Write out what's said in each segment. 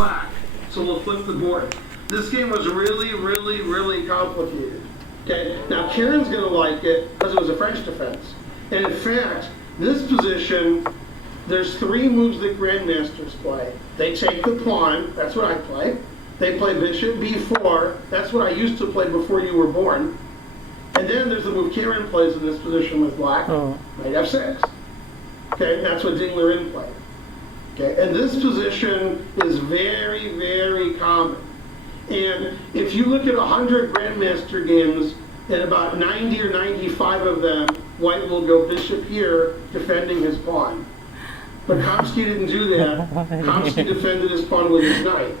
black. So we'll flip the board. This game was really complicated. Okay, now Karen's gonna like it because it was a French defense. And in fact, this position, there's 3 moves that grandmasters play. They take the pawn, that's what I play. They play bishop b4, that's what I used to play before you were born. And then there's the move Karen plays in this position with black, knight f6. Okay, that's what Ding Liren played. Okay, and this position is very common. And if you look at 100 Grandmaster games, in about 90 or 95 of them, white will go bishop here, defending his pawn. But Kamsky didn't do that. Kamsky defended his pawn with his knight.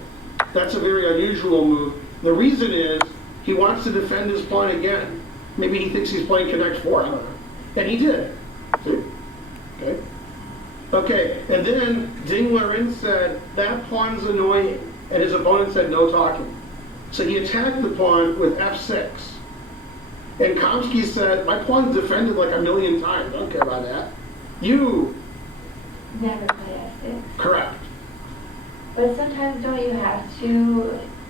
That's a very unusual move. The reason is, he wants to defend his pawn again. Maybe he thinks he's playing Connect 4, I don't know. And he did. See? Okay. Okay, and then Ding Liren said, that pawn's annoying. And his opponent said, no talking. So he attacked the pawn with f6. And Kamsky said, my pawn's defended like a million times. I don't care about that. You. Never play f6. Correct. But sometimes don't you have to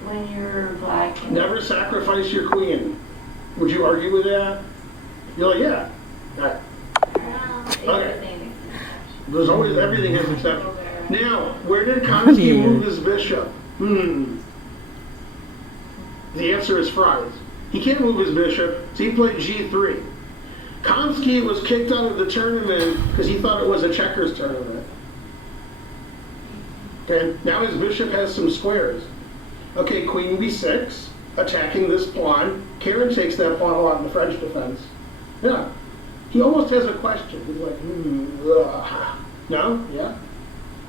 when you're black? Never sacrifice your queen. Would you argue with that? You're like, yeah. Right. Okay. There's always, everything has exceptions. Now, where did Kamsky move his bishop? The answer is fries. He can't move his bishop, so he played g3. Kamsky was kicked out of the tournament because he thought it was a checkers tournament. Okay, now his bishop has some squares. Okay, queen b6, attacking this pawn. Karen takes that pawn a lot in the French defense. Yeah. He almost has a question. He's like, no? Yeah?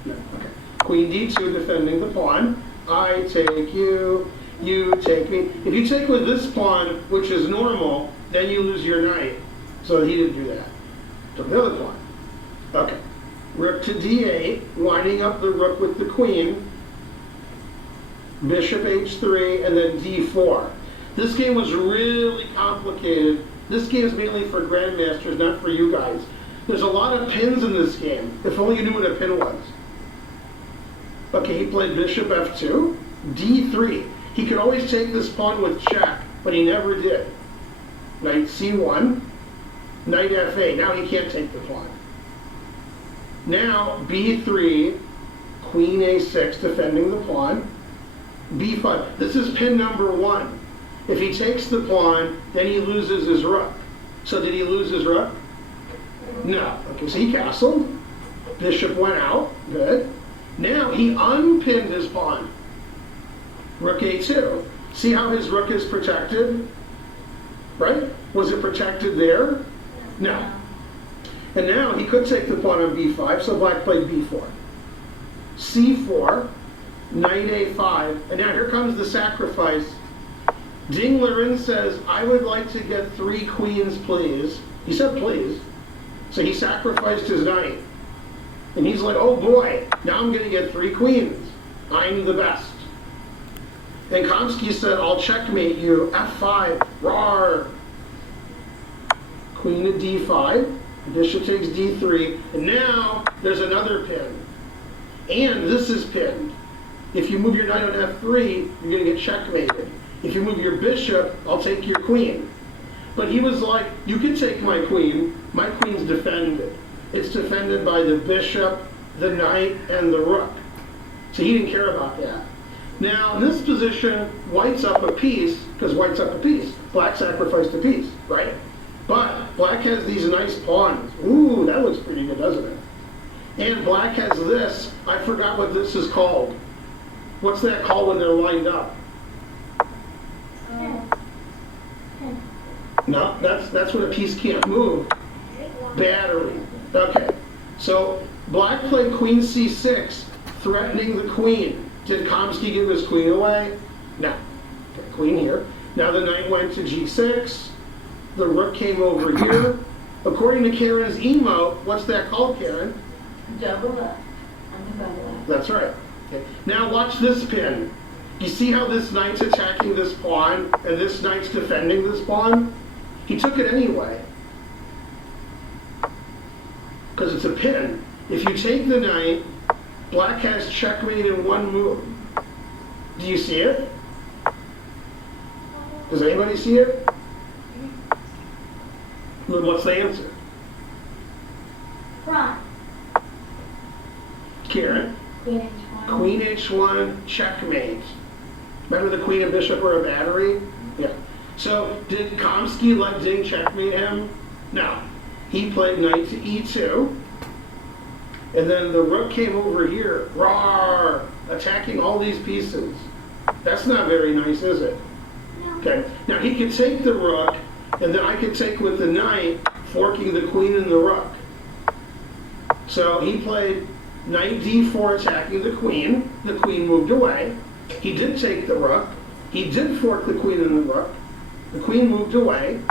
No. Okay. Queen d2, defending the pawn. I take you, you take me. If you take with this pawn, which is normal, then you lose your knight. So he didn't do that. Took the other pawn. Okay. Rook to d8, lining up the rook with the queen. Bishop h3, and then d4. This game was really complicated. This game is mainly for grandmasters, not for you guys. There's a lot of pins in this game. If only you knew what a pin was. Okay, he played bishop f2, d3. He could always take this pawn with check, but he never did. Knight c1, knight f8. Now he can't take the pawn. Now b3, queen a6, defending the pawn. b5. This is pin number 1. If he takes the pawn, then he loses his rook. So did he lose his rook? No. Okay, so he castled. Bishop went out. Good. Now he unpinned his pawn. Rook a2. See how his rook is protected? Right? Was it protected there? No. And now he could take the pawn on b5, so black played b4. c4, knight a5. And now here comes the sacrifice. Ding Liren says, I would like to get 3 queens, please. He said, please. So he sacrificed his knight. And he's like, oh boy, now I'm going to get 3 queens. I'm the best. And Kamsky said, I'll checkmate you. f5, rawr. Queen to d5. Bishop takes d3. And now there's another pin. And this is pinned. If you move your knight on f3, you're going to get checkmated. If you move your bishop, I'll take your queen. But he was like, you can take my queen. My queen's defended. It's defended by the bishop, the knight, and the rook. So he didn't care about that. Now, in this position, white's up a piece, because white's up a piece. Black sacrificed a piece, right? But black has these nice pawns. Ooh, that looks pretty good, doesn't it? And black has this. I forgot what this is called. What's that called when they're lined up? No, that's what a piece can't move. Battery. Okay. So black played queen c6, threatening the queen. Did Kamsky give his queen away? No. Okay, queen here. Now the knight went to g6. The rook came over here. According to Karen's emote, what's that called, Karen? Double up. On the double up. That's right. Okay. Now watch this pin. You see how this knight's attacking this pawn and this knight's defending this pawn? He took it anyway. Because it's a pin. If you take the knight, black has checkmate in one move. Do you see it? Does anybody see it? Well, what's the answer? Front. Karen? Queen H1. Queen H1, checkmate. Remember the queen and bishop were a battery? Yeah. So did Kamsky let Ding checkmate him? No. He played knight to E2. And then the rook came over here, rawr, attacking all these pieces. That's not very nice, is it? No. Okay. Now he could take the rook, and then I could take with the knight, forking the queen and the rook. So he played knight d4 attacking the queen. The queen moved away. He did take the rook. He did fork the queen and the rook. The queen moved away.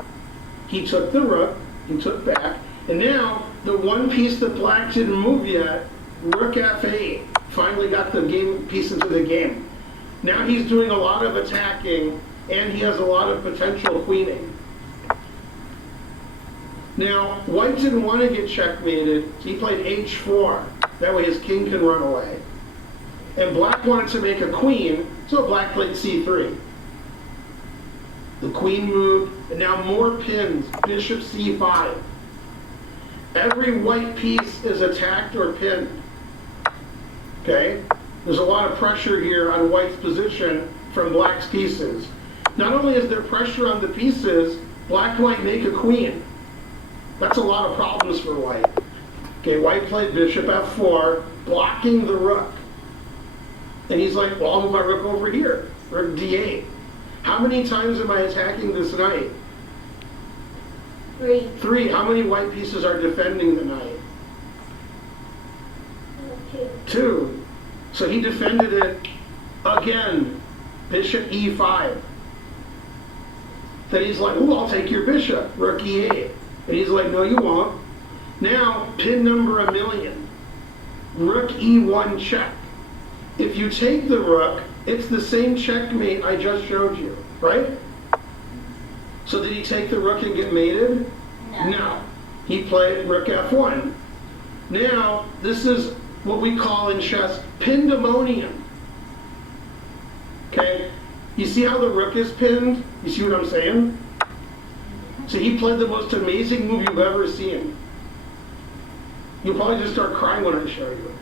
He took the rook. He took back. And now, the one piece that black didn't move yet, rook f8, finally got the game piece into the game. Now he's doing a lot of attacking, and he has a lot of potential queening. Now, white didn't want to get checkmated, so he played h4. That way his king can run away. And black wanted to make a queen, so black played c3. The queen moved, and now more pins, bishop c5. Every white piece is attacked or pinned. Okay? There's a lot of pressure here on white's position from black's pieces. Not only is there pressure on the pieces, black might make a queen. That's a lot of problems for white. Okay, white played bishop f4, blocking the rook. And he's like, well, I'll move my rook over here, rook d8. How many times am I attacking this knight? 3. 3. How many white pieces are defending the knight? 2. 2. So he defended it again, bishop e5. Then he's like, ooh, I'll take your bishop, rook e8. And he's like, no, you won't. Now, pin number 1,000,000. Rook e1 check. If you take the rook, it's the same checkmate I just showed you, right? So did he take the rook and get mated? No. He played rook f1. Now, this is what we call in chess pandemonium. Okay? You see how the rook is pinned? You see what I'm saying? So he played the most amazing move you've ever seen. You'll probably just start crying when I show you.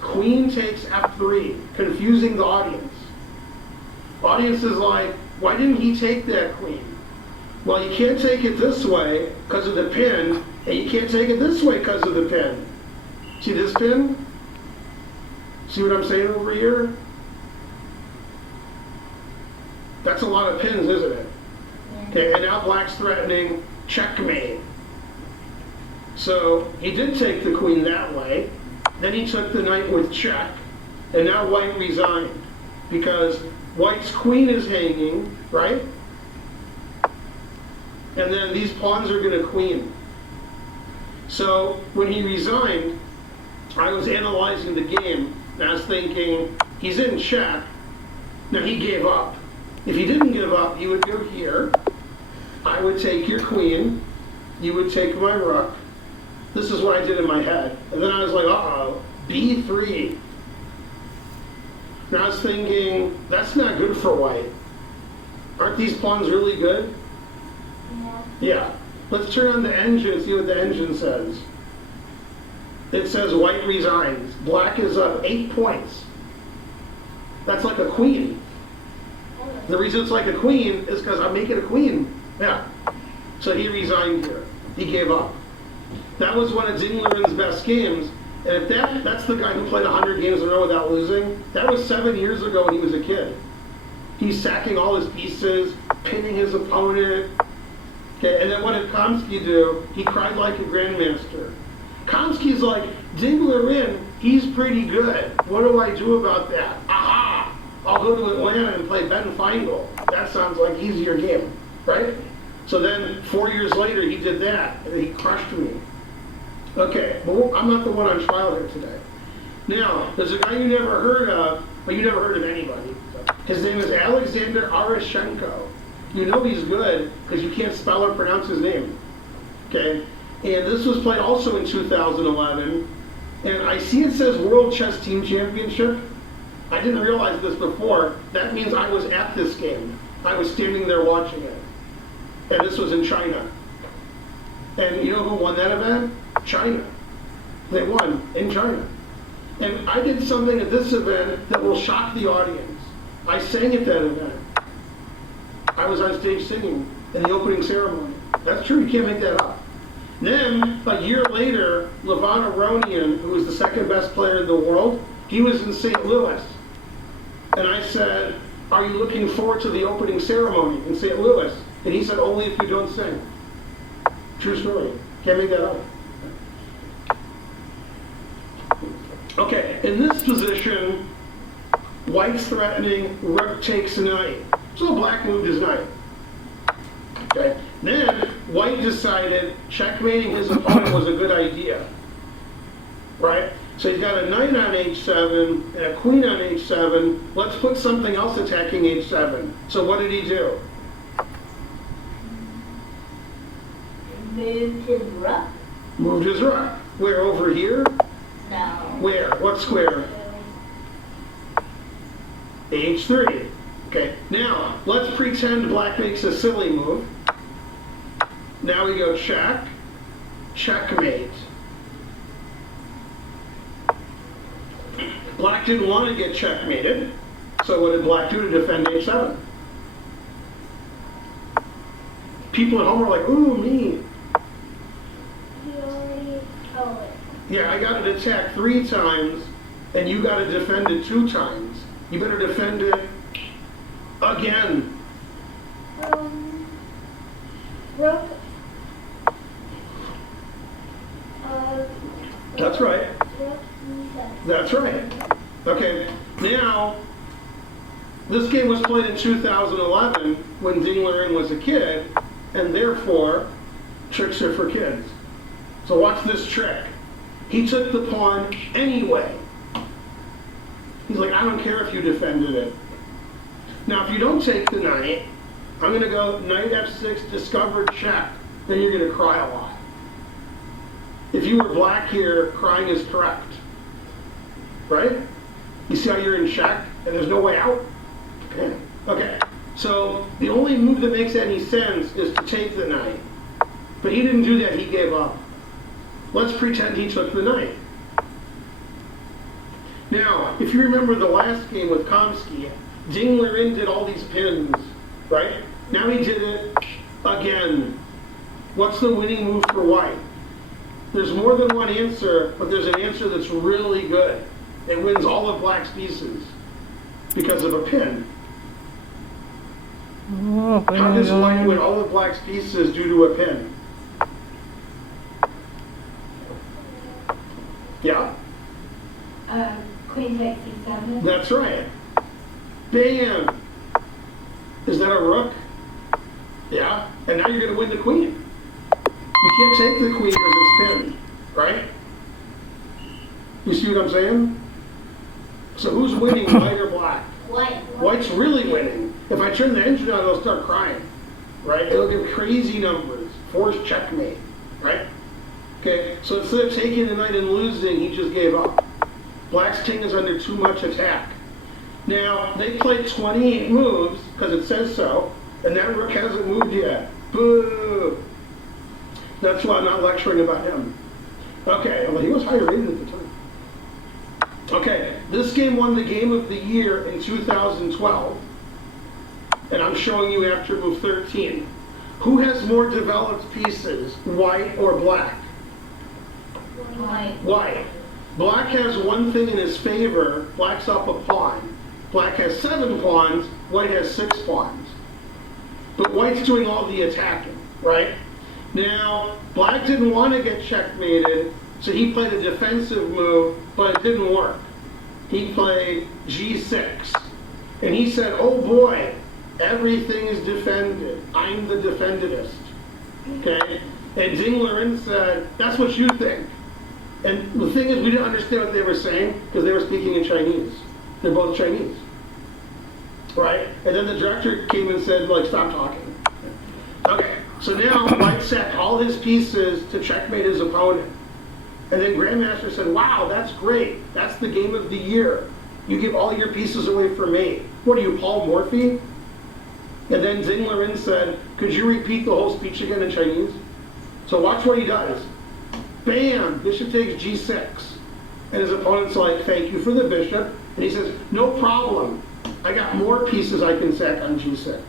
Queen takes f3, confusing the audience. Audience is like, why didn't he take that queen? Well, you can't take it this way because of the pin, and you can't take it this way because of the pin. See this pin? See what I'm saying over here? That's a lot of pins, isn't it? Okay, and now black's threatening checkmate. So he did take the queen that way. Then he took the knight with check, and now white resigned because white's queen is hanging, right? And then these pawns are going to queen. So when he resigned, I was analyzing the game, and I was thinking, he's in check. Now he gave up. If he didn't give up, he would go here. I would take your queen. You would take my rook. This is what I did in my head. And then I was like, uh-oh, b3. And I was thinking, that's not good for white. Aren't these pawns really good? Yeah. Yeah. Let's turn on the engine and see what the engine says. It says white resigns. Black is up 8 points. That's like a queen. The reason it's like a queen is because I'm making a queen. Yeah. So he resigned here. He gave up. That was one of Ding Liren's best games. And if that's the guy who played 100 games in a row without losing, that was 7 years ago when he was a kid. He's sacking all his pieces, pinning his opponent. Okay, and then what did Kamsky do? He cried like a grandmaster. Kamsky's like, Ding Liren, he's pretty good. What do I do about that? Aha! I'll go to Atlanta and play Ben Feingold. That sounds like easier game, right? So then 4 years later, he did that, and he crushed me. Okay, but I'm not the one on trial here today. Now, there's a guy you never heard of, but you never heard of anybody. His name is Alexander Areshenko. You know he's good because you can't spell or pronounce his name. Okay? And this was played also in 2011. And I see it says World Chess Team Championship. I didn't realize this before. That means I was at this game. I was standing there watching it. And this was in China. And you know who won that event? China. They won in China. And I did something at this event that will shock the audience. I sang at that event. I was on stage singing in the opening ceremony. That's true, you can't make that up. Then, a year later, Levon Aronian, who was the second best player in the world, he was in St. Louis. And I said, are you looking forward to the opening ceremony in St. Louis? And he said, only if you don't sing. True story. Can't make that up. Okay, in this position, white's threatening, rook takes knight. So black moved his knight. Okay, then white decided checkmating his opponent was a good idea. Right? So he's got a knight on h7 and a queen on h7. Let's put something else attacking h7. So what did he do? Moved his rook? Moved his rook. Where, over here? No. Where? What square? h3. Okay, now let's pretend black makes a silly move. Now we go check, checkmate. Black didn't want to get checkmated, so what did black do to defend h7? People at home are like, ooh, me. He already told it. Yeah, I got it attacked 3 times, and you got to defend it 2 times. You better defend it again. Rook. That's right. Rook e7. That's right. Okay, now, this game was played in 2011 when Dinglerin was a kid, and therefore, tricks are for kids. So watch this trick. He took the pawn anyway. He's like, I don't care if you defended it. Now, if you don't take the knight, I'm going to go knight f6, discovered check. Then you're going to cry a lot. If you were black here, crying is correct. Right? You see how you're in check and there's no way out? Okay. Okay. So the only move that makes any sense is to take the knight. But he didn't do that, he gave up. Let's pretend he took the knight. Now, if you remember the last game with Kamsky, Dinglerin did all these pins, right? Now he did it again. What's the winning move for white? There's more than one answer, but there's an answer that's really good. It wins all of black's pieces because of a pin. How does white win all of black's pieces due to a pin? Yeah? Queen takes e7. That's right. Bam! Is that a rook? Yeah. And now you're going to win the queen. You can't take the queen because it's pinned, right? You see what I'm saying? So who's winning, white or black? White. White's really winning. If I turn the engine on, it'll start crying, right? It'll give crazy numbers. Force checkmate, right? Okay, so instead of taking the knight and losing, he just gave up. Black's king is under too much attack. Now, they played 28 moves, because it says so, and that rook hasn't moved yet. Boo! That's why I'm not lecturing about him. Okay, well, he was higher rated at the time. Okay, this game won the game of the year in 2012, and I'm showing you after move 13. Who has more developed pieces, white or black? White. White. Black has one thing in his favor, black's up a pawn. Black has 7 pawns, white has 6 pawns. But white's doing all the attacking, right? Now, black didn't want to get checkmated, so he played a defensive move, but it didn't work. He played g6. And he said, oh boy, everything is defended. I'm the defendedist. Okay? And Dinglerin said, that's what you think. And the thing is, we didn't understand what they were saying because they were speaking in Chinese. They're both Chinese. Right? And then the director came and said, like, stop talking. Okay, so now white set all his pieces to checkmate his opponent. And then Grandmaster said, wow, that's great. That's the game of the year. You give all your pieces away for me. What are you, Paul Morphy? And then Dingler Rin said, could you repeat the whole speech again in Chinese? So watch what he does. Bam! Bishop takes g6. And his opponent's like, thank you for the bishop. And he says, no problem. I got more pieces I can sack on g6.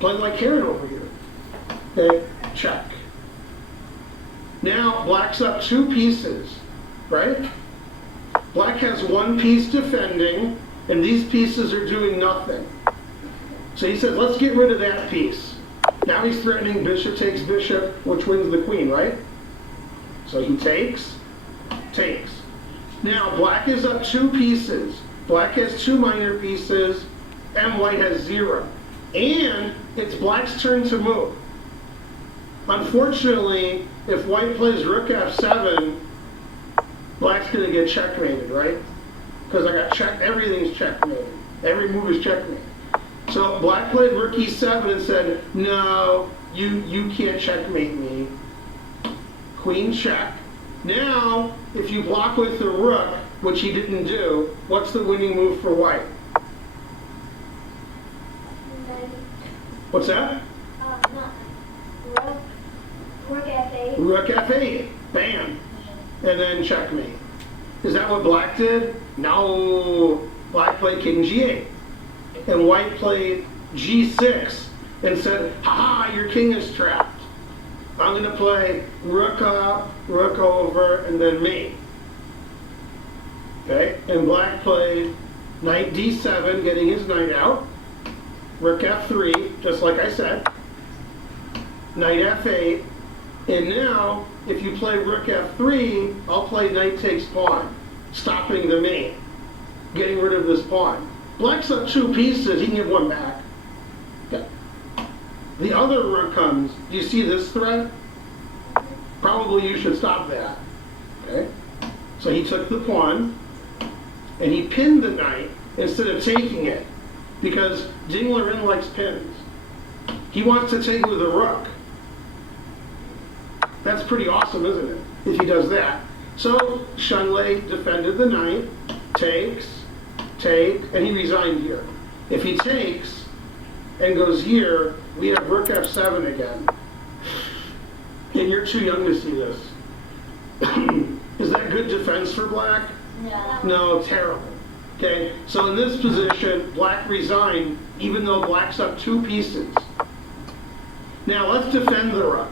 Playing like Karen over here. Okay, check. Now, black's up 2 pieces, right? Black has 1 piece defending, and these pieces are doing nothing. So he says, let's get rid of that piece. Now he's threatening bishop takes bishop, which wins the queen, right? So he takes. Now, black is up 2 pieces. Black has 2 minor pieces, and white has 0. And it's black's turn to move. Unfortunately, if white plays rook f7, black's going to get checkmated, right? Because I got checked, everything's checkmated. Every move is checkmated. So black played rook e7 and said, no, you can't checkmate me. Queen check. Now, if you block with the rook, which he didn't do, what's the winning move for white? Then, What's that? not rook f8. Rook f8. Bam. And then checkmate. Is that what black did? No. Black played king g8. And white played g6 and said, ha, your king is trapped. I'm going to play rook up, rook over, and then mate. Okay? And black played knight d7, getting his knight out. Rook f3, just like I said. Knight f8. And now, if you play rook f3, I'll play knight takes pawn, stopping the mate, getting rid of this pawn. Black's up 2 pieces, he can give 1 back. Okay. The other rook comes. Do you see this threat? Probably you should stop that. Okay? So he took the pawn, and he pinned the knight instead of taking it, because Dingler Rin likes pins. He wants to take with a rook. That's pretty awesome, isn't it? If he does that. So Shunlei defended the knight, takes, and he resigned here. If he takes and goes here, we have rook f7 again. And you're too young to see this. Is that good defense for black? No. No, terrible. Okay, so in this position, black resigned, even though black's up 2 pieces. Now let's defend the rook.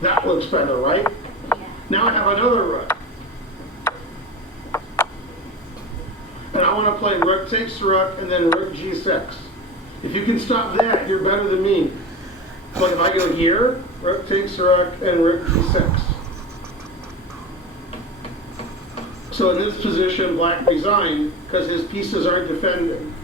That looks better, right? Yeah. Now I have another rook. And I want to play rook takes rook and then rook g6. If you can stop that, you're better than me. But if I go here, rook takes rook and rook g6. So in this position, black resigned because his pieces aren't defending.